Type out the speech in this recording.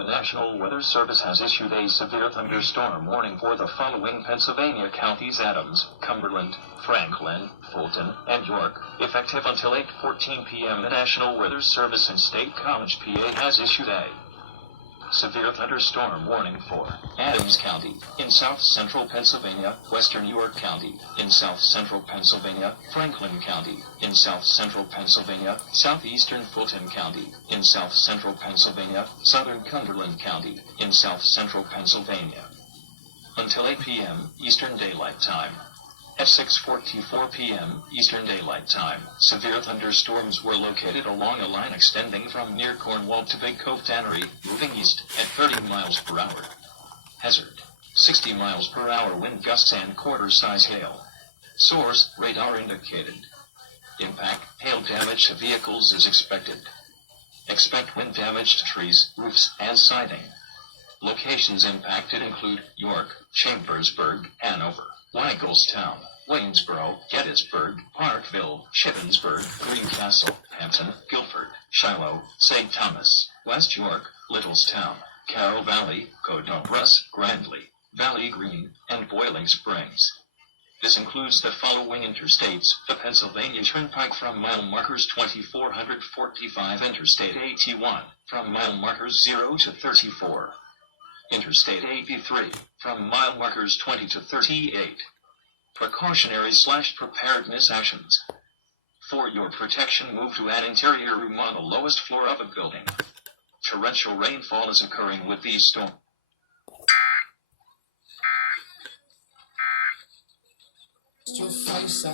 The National Weather Service has issued a severe thunderstorm warning for the following Pennsylvania counties: Adams, Cumberland, Franklin, Fulton, and York, effective until 8:14 p.m. The National Weather Service in State College, PA has issued a severe thunderstorm warning for Adams County, in south-central Pennsylvania, western York County, in south-central Pennsylvania, Franklin County, in south-central Pennsylvania, southeastern Fulton County, in south-central Pennsylvania, southern Cumberland County, in south-central Pennsylvania. Until 8 p.m. Eastern Daylight Time. At 6:44 p.m. Eastern Daylight Time, severe thunderstorms were located along a line extending from near Cornwall to Big Cove Tannery, moving east at 30 miles per hour. Hazard: 60 miles per hour wind gusts and quarter-size hail. Source: radar indicated. Impact: hail damage to vehicles is expected. Expect wind damage to trees, roofs, and siding. Locations impacted include York, Chambersburg, Hanover, Weigelstown, Waynesboro, Gettysburg, Parkville, Shippensburg, Greencastle, Hampton, Guilford, Shiloh, St. Thomas, West York, Littlestown, Carroll Valley, Codobras, Grandly, Valley Green, and Boiling Springs. This includes the following interstates: the Pennsylvania Turnpike from mile markers 2445, Interstate 81, from mile markers 0 to 34. Interstate 83, from mile markers 20 to 38. Precautionary/preparedness actions. For your protection, move to an interior room on the lowest floor of a building. Torrential rainfall is occurring with these storms.